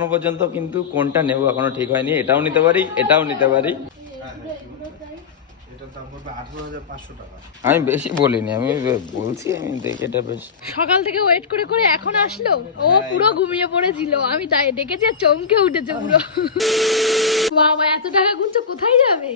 এখনও পর্যন্ত কিন্তু কোনটা নেব এখনও ঠিক হয়নি এটাও নিতে পারি এটাও নিতে পারি। আমি বেশি বলিনি আমি বলছি আমি দেখে এটা বেশ সকাল থেকে ওয়েট করে করে এখন আসলো ও পুরো ঘুমিয়ে পড়েছিল আমি তাই ডেকেছি আর চমকে উঠেছে পুরো। বাবা এত টাকা গুনছো কোথায় যাবে?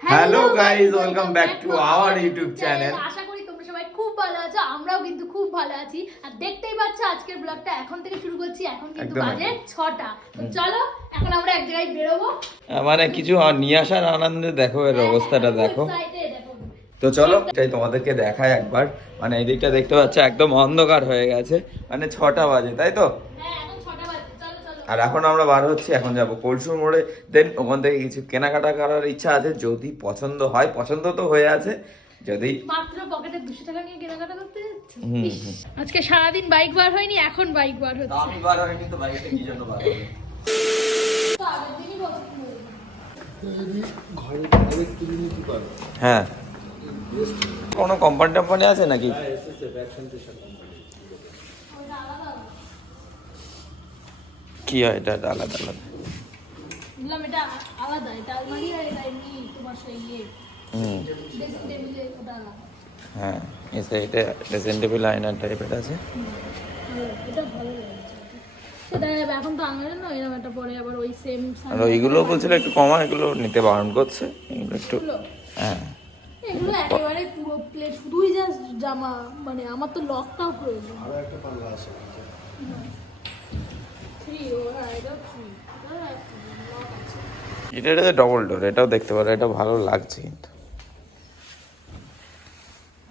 Hello guys welcome back to our YouTube channel আশা করি তোমরা সবাই খুব ভালো আছো আমরাও কিন্তু খুব ভালো আছি। আর দেখতেই পাচ্ছ আজকের ব্লগটা এখন থেকে শুরু করছি এখন কিন্তু বাজে ছটা। তো চলো এখন আমরা এক জায়গায় বেরোবো। মানে কিছু নিয়ে আসার আনন্দে দেখো এর অবস্থাটা দেখো। তো চলো এটাই তোমাদেরকে দেখায় একবার। মানে এই দিকটা দেখতে পাচ্ছ একদম অন্ধকার হয়ে গেছে। মানে ছটা বাজে তাই তো? হ্যাঁ আর এখন আমরা বার হচ্ছি এখন যাব কলসুর মোড়ে। দেন ওখান থেকে কিছু কেনাকাটা করার ইচ্ছা আছে যদি পছন্দ হয় পছন্দ তো হয়ে আছে। যদি মাত্র পকেটে দুশো টাকা নিয়ে কেনাকাটা করতে যাচ্ছ? আজকে সারাদিন বাইক বার হয়নি এখন বাইক বার হচ্ছে। আমি বার হয়নি তো বাইকটা কি জন্য বার হবে? হ্যাঁ। কোনো কোম্পানি টোম্পানি আছে নাকি? হ্যাঁ কি হয় এটা? আলাদা আলাদা। এটা আলাদা এটা আলমারি আর এটা এমনি তোমার সেই হুম। হ্যাঁ এসে এটা ড্রেসিং টেবিল আয়নার টাইপের আছে। ভালো, এটা ভালো লাগছে সেটা এখন তো আনবে না এরকম একটা পরে আবার ওই সেম আর ওইগুলো বলছিল একটু কমা এগুলো নিতে বারণ করছে এগুলো একটু হ্যাঁ। এগুলো একেবারে পুরো প্লেট শুধুই জাস্ট জামা মানে আমার তো লকটাও প্রয়োজন আরও একটা পাল্লা আছে। থ্রি ও হ্যাঁ এটা আছে। এটা এটা ডবল ডোর এটাও দেখতে পারো এটা ভালো লাগছে কিন্তু।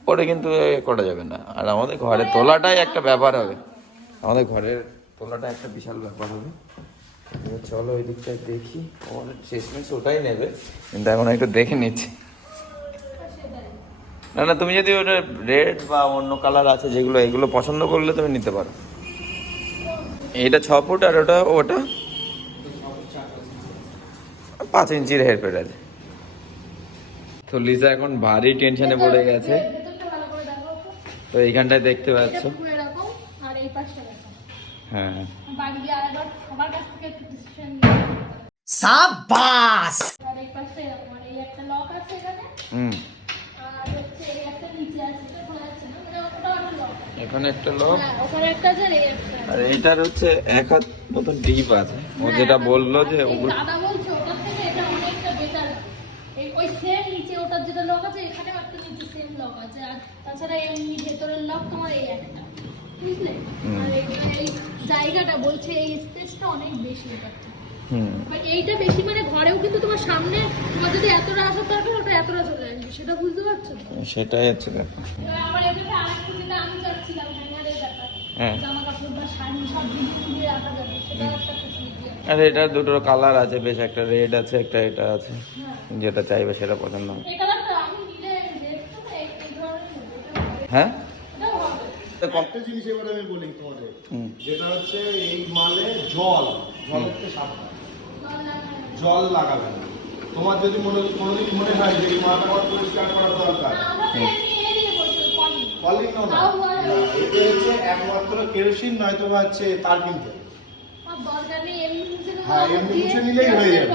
পরে কিন্তু করা যাবে না। আর আমাদের ঘরে তোলাটাই একটা ব্যাপার হবে। আমাদের ঘরের তোলাটা একটা বিশাল ব্যাপার হবে। চলো ওই দিকটায় দেখি। আমাদের শেষমেশ ওটাই নেবে। কিন্তু এখন একটু দেখে নিচ্ছি। না না তুমি যদি ওটা রেড বা অন্য কালার আছে যেগুলো এগুলো পছন্দ করলে তুমি নিতে পারো। এইটা ছ ফুট আর ওটা ওটা পাঁচ ইঞ্চির হেরফের আছে। তো লিজা এখন ভারী টেনশনে পড়ে গেছে ভেতরটা ভালো করে দেখো তো। এইখানটায় দেখতে পাচ্ছ। এটা পুরো এরকম আর এই পাশটা এরকম হ্যাঁ হুম। মানে ওটাও একটা লক এখানে একটা লোক হ্যাঁ ওখানে একটা আছে আর হচ্ছে এক হাত মতন ডিপ আছে। ও যেটা বলল যে ওগুলো দাদা বলছে ওটার থেকে এটা অনেকটা বেটার এই ওই সেম নিচে ওটার যেটা লক আছে এখানেও একটা নিচে সেম লক আছে। আর তাছাড়া এমনি ভেতরের লক তোমার এই একটা বুঝলে? আর এই- এই জায়গাটা বলছে এই স্পেসটা অনেক বেশি এটা এইটা বেশি মানে ঘরেও কিন্তু তোমার সামনে তোমার যদি এতটা আসার দরকার ওটা এতটা চলে আসবে। সেটা বুঝতে পারছ? সেটাই হচ্ছে ব্যাপার। আমার এখানে আরেকটা যেটা আমি চাচ্ছিলাম হ্যাঙ্গারের ব্যাপার হ্যাঁ। জামা কাপড় বা শাড়ি সব জিনিস দিয়ে রাখা যাবে সেটা একটা আর এটা দুটো কালার আছে বেশ একটা রেড আছে একটা এটা আছে। যেটা চাইবে সেটা পছন্দ হবে এই কালারটা আমি নিলে রেডটা না এই এই ধরনের নেব। এটা হবে। হ্যাঁ? একটা জিনিস এবার আমি বলি তোমাদের। যেটা হচ্ছে এই মালে জল জলের থেকে সাবধান জল লাগাবে না তোমার যদি মনে কোনোদিন মনে হয় যে এই মালটা আমার পরিষ্কার করা দরকার। কলিং না এটা হচ্ছে একমাত্র কেরোসিন নয়তো বা হচ্ছে তার কিনতে হ্যাঁ এমনি মুছে নিলেই হয়ে যাবে।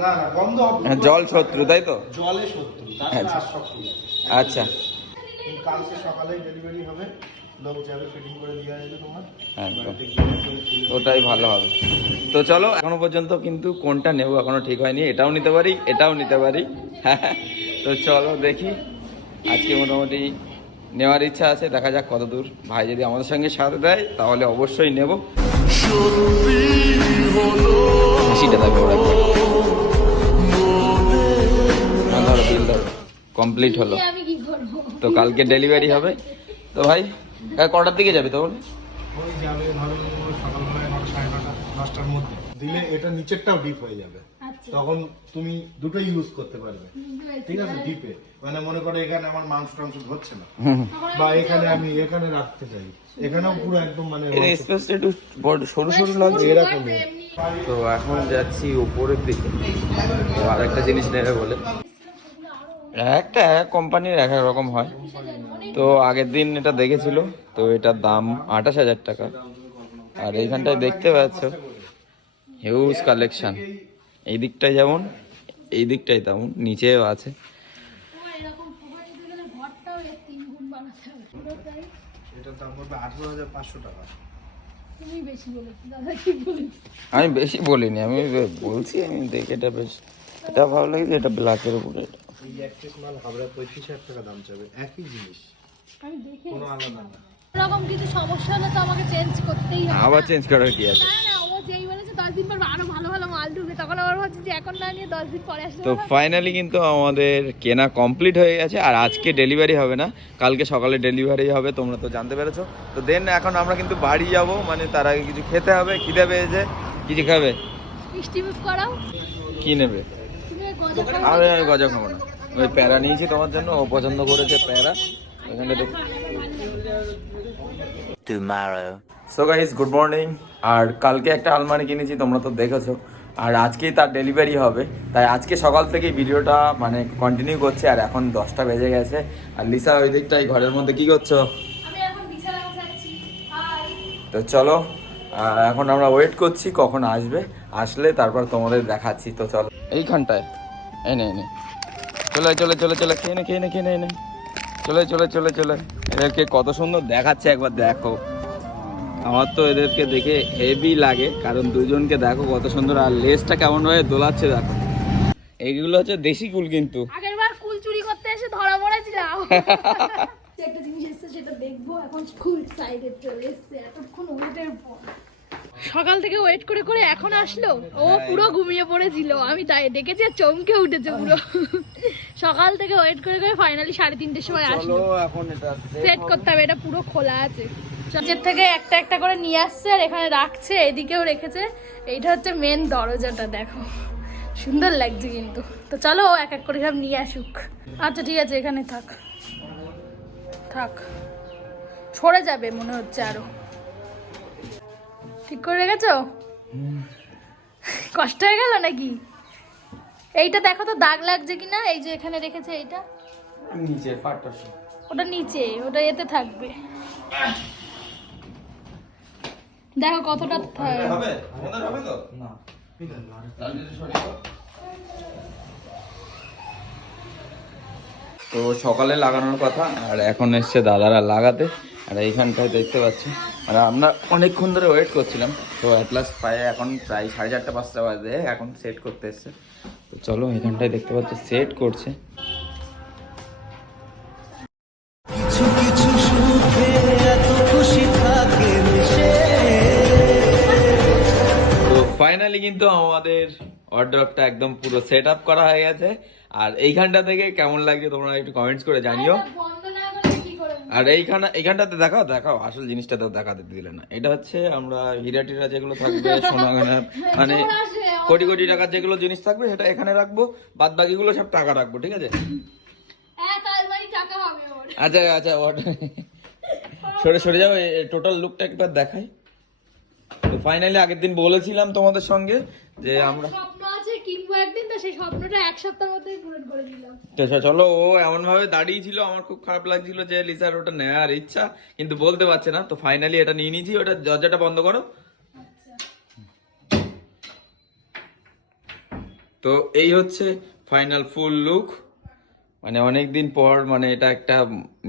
না না গন্ধ হবে। হ্যাঁ, জল শত্রু তাই তো? জলে শত্রু আচ্ছা। আচ্ছা। কালকে সকালেই ডেলিভারি হবে। লোক যাবে ফিটিং করে দিয়ে আসবে তোমার। ওটাই ভালো হবে। তো চলো এখনও পর্যন্ত কিন্তু কোনটা নেব এখনও ঠিক হয়নি এটাও নিতে পারি এটাও নিতে পারি। তো চলো দেখি। আজকে মোটামুটি নেওয়ার ইচ্ছা আছে দেখা যাক কত দূর ভাই যদি আমাদের সঙ্গে সাথে দেয় তাহলে অবশ্যই নেব। থাকবে ওরা কমপ্লিট হলো। তো কালকে ডেলিভারি হবে। তো ভাই কটার দিকে যাবে তখন? দিলে এটা নিচেরটাও ডিপ হয়ে যাবে। আচ্ছা। তখন তুমি দুটোই ইউজ করতে পারবে। ঠিক আছে? ডিপে মানে মনে করো এখানে আমার মাংস টাংস ধরছে না। বা এখানে আমি এখানে রাখতে চাই। এখানেও পুরো একদম মানে স্পেসটা একটু বড় সরু সরু লাগছে। এরকমই। এমনি। তো এখন যাচ্ছি উপরের দিকে। তো আর একটা জিনিস নেবে বলে একটা কোম্পানির এক এক রকম হয়। তো আগের দিন এটা দেখেছিল তো এটার দাম আঠাশ হাজার টাকা। আর এইখানটায় দেখতে পাচ্ছ হিউজ কালেকশান এই দিকটায় যেমন এই দিকটাই তেমন নিচেও আছে। আমি বেশি বলিনি আমি বলছি আমি দেখে এটা বেশ এটা ভালো লাগছে এটা ব্ল্যাকের উপরে। এটা। এই এক পিস মাল হাবড়া পঁয়ত্রিশ হাজার টাকা দাম চাবে। একই জিনিস। আমি দেখে কোনো আলাদা না। এরকম কিছু সমস্যা হলে তো আমাকে চেঞ্জ করতেই হবে। আবার চেঞ্জ করার কি আছে? না না ও যেই বলেছে দশ দিন পর আরও ভালো ভালো মাল ঢুকবে। তখন আবার ভাবছি যে এখন না নিয়ে দশ দিন পরে আসলে তো ফাইনালি কিন্তু আমাদের কেনা কমপ্লিট হয়ে গেছে আর আজকে ডেলিভারি হবে না। কালকে সকালে ডেলিভারি হবে তোমরা তো জানতে পেরেছ। তো দেন এখন আমরা কিন্তু বাড়ি যাব মানে তার আগে কিছু খেতে হবে খিদে পেয়েছে। কিছু খাবে কি নেবে? আমি আমি গজা খাব না। ওই প্যারা নিয়েছি তোমার জন্য ও পছন্দ করেছে প্যারা। ওখানে দেখ. সো গাইস গুড মর্নিং আর কালকে একটা আলমারি কিনেছি তোমরা তো দেখেছ। আর আজকেই তার ডেলিভারি হবে। তাই আজকে সকাল থেকে ভিডিওটা মানে কন্টিনিউ করছে। আর এখন দশটা বেজে গেছে। আর লিসা ওই দিকটাই ঘরের মধ্যে কি করছ? তো চলো এখন আমরা ওয়েট করছি কখন আসবে। আসলে তারপর তোমাদের দেখাচ্ছি। তো চলো। এইখানটায়। এনে এনে। চলে চলে চলে চলে খেয়ে নে খেয়ে নে খেয়ে নে এনে চলে চলে চলে চলে। এদেরকে কত সুন্দর দেখাচ্ছে একবার দেখো। আমার তো এদেরকে দেখে হেভি লাগে কারণ দুজনকে দেখো কত সুন্দর। আর লেজটা কেমন ভাবে দোলাচ্ছে দেখো। এইগুলো হচ্ছে দেশি কুল কিন্তু। আগের কুল চুরি করতে এসে ধরা পড়েছিলাম। একটা জিনিস এসছে সেটা দেখব। এখন খুব এক্সাইটেড চলে এসছে। এতক্ষণ ওয়েটের পর সকাল থেকে ওয়েট করে করে এখন আসলো। ও পুরো ঘুমিয়ে পড়েছিল। আমি তাই আর চমকে উঠেছে পুরো। সকাল থেকে ওয়েট করে করে ফাইনালি সাড়ে তিনটের সময় আসলো। সেট করতে হবে এটা পুরো খোলা আছে। চচের থেকে একটা একটা করে নিয়ে আসছে আর এখানে রাখছে এদিকেও রেখেছে। এইটা হচ্ছে মেন দরজাটা দেখো। সুন্দর লাগছে কিন্তু। তো চলো এক এক করে সব নিয়ে আসুক। আচ্ছা ঠিক আছে এখানে থাক। থাক। সরে যাবে মনে হচ্ছে আরও। ঠিক করে রেখেছো? কষ্ট হয়ে গেল নাকি? এইটা দেখো তো দাগ লাগছে কিনা এই যে এখানে রেখেছে এইটা। পাটটা ওটা নিচে ওটা এতে থাকবে। দেখো কতটা হবে? হবে তো? না। তো সকালে লাগানোর কথা আর এখন এসছে দাদারা লাগাতে আর এইখানটায় দেখতে পাচ্ছি। আর আমরা অনেকক্ষণ ধরে ওয়েট করছিলাম। তো অ্যাট লাস্ট প্রায় এখন প্রায় সাড়ে চারটা পাঁচটা বাজে এখন সেট করতে এসছে। তো চলো এখানটায় দেখতে পাচ্ছি সেট করছে। তো ফাইনালি কিন্তু আমাদের অর্ডারটা একদম পুরো সেট আপ করা হয়ে গেছে। আর এইখানটা থেকে কেমন লাগছে তোমরা একটু কমেন্টস করে জানিও এটা বন্ধ না করে কি করে আর এইখানে এইখানটাতে দেখাও দেখাও আসল জিনিসটা তো দেখাতে দিলে না। এটা হচ্ছে আমরা হীরা টিরা যেগুলো থাকবে সোনা মানে কোটি কোটি টাকার যেগুলো জিনিস থাকবে সেটা এখানে রাখব বাদ বাকিগুলো সব টাকা রাখব ঠিক আছে? হবে ওর। আচ্ছা আচ্ছা সরে সরে যাও টোটাল লুকটা একবার দেখাই। তো ফাইনালি আগের দিন বলেছিলাম তোমাদের সঙ্গে যে আমরা কিনবো একদিন তো সেই স্বপ্নটা এক সপ্তাহের মধ্যেই পূরণ করে দিলাম। তো চলো ও এমন ভাবে দাঁড়িয়ে ছিল আমার খুব খারাপ লাগছিল যে লিসার ওটা নেওয়ার ইচ্ছা কিন্তু বলতে পারছে না। তো ফাইনালি এটা নিয়ে নিয়েছি ওটা দরজাটা বন্ধ করো। তো এই হচ্ছে ফাইনাল ফুল লুক মানে অনেক দিন পর মানে এটা একটা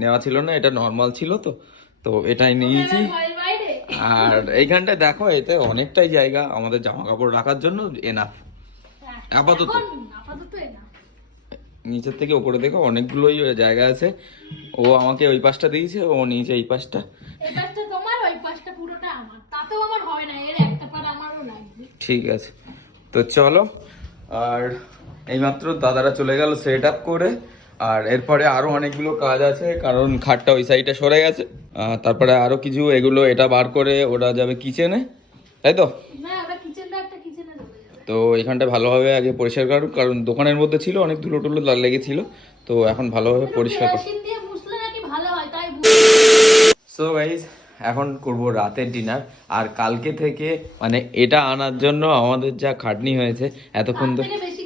নেওয়া ছিল না এটা নর্মাল ছিল তো। তো এটাই নিয়েছি। আর এইখানটায় দেখো এতে অনেকটাই জায়গা আমাদের জামা কাপড় রাখার জন্য এনাফ। আপাতত। নিচের থেকে ওপরে দেখো অনেকগুলোই জায়গা আছে। ও আমাকে ওই পাশটা দিয়েছে ও নিয়েছে এই পাশটা। ঠিক আছে। তো চলো আর এইমাত্র দাদারা চলে গেল সেট আপ করে আর এরপরে আরও অনেকগুলো কাজ আছে কারণ খাটটা ওই সাইডে সরে গেছে। তারপরে আরও কিছু এগুলো এটা বার করে ওরা যাবে কিচেনে তাই তো না ওটা কিচেনটা একটা কিচেনে চলে যাবে তো এখানটা ভালোভাবে আগে পরিষ্কার করুন কারণ দোকানের মধ্যে ছিল অনেক ধুলো টুলো লেগেছিল তো এখন ভালোভাবে পরিষ্কার কর কেরোসিন দিয়ে মুছলে নাকি ভালো তাই সো গাইজ এখন করব রাতের ডিনার আর কালকে থেকে মানে এটা আনার জন্য আমাদের যা খাটনি হয়েছে এতক্ষণ তো থেকে বেশি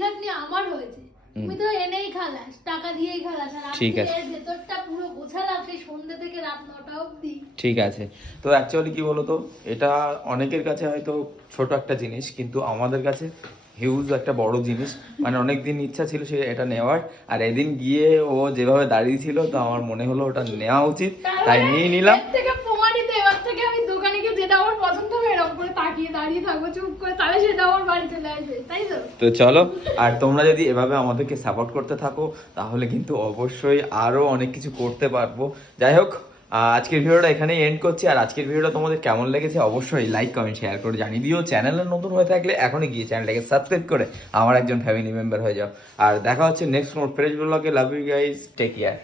ঠিক আছে। তো অ্যাকচুয়ালি কি বলতো এটা অনেকের কাছে হয়তো ছোট একটা জিনিস কিন্তু আমাদের কাছে হিউজ একটা বড় জিনিস। মানে অনেক দিন ইচ্ছা ছিল সে এটা নেওয়ার আর এদিন গিয়ে ও যেভাবে দাঁড়িয়ে ছিল তো আমার মনে হলো ওটা নেওয়া উচিত। তাই নিয়ে নিলাম। থেকে প্রমাণিত এবার থেকে আমি দোকানে গিয়ে যেটা আমার পছন্দ হবে এরকম করে তাকিয়ে দাঁড়িয়ে থাকব চুপ করে তাহলে সেটা আমার বাড়ি চলে তাই তো? তো চলো আর তোমরা যদি এভাবে আমাদেরকে সাপোর্ট করতে থাকো তাহলে কিন্তু অবশ্যই আরও অনেক কিছু করতে পারব। যাই হোক আজকের ভিডিওটা এখানেই এন্ড করছি। আর আজকের ভিডিওটা তোমাদের কেমন লেগেছে অবশ্যই লাইক কমেন্ট শেয়ার করে জানিয়ে দিও। চ্যানেলে নতুন হয়ে থাকলে এখনই গিয়ে চ্যানেলটাকে সাবস্ক্রাইব করে আমার একজন ফ্যামিলি মেম্বার হয়ে যাও। আর দেখা হচ্ছে নেক্সট মোট ফ্রেশ ব্লগে love you guys take care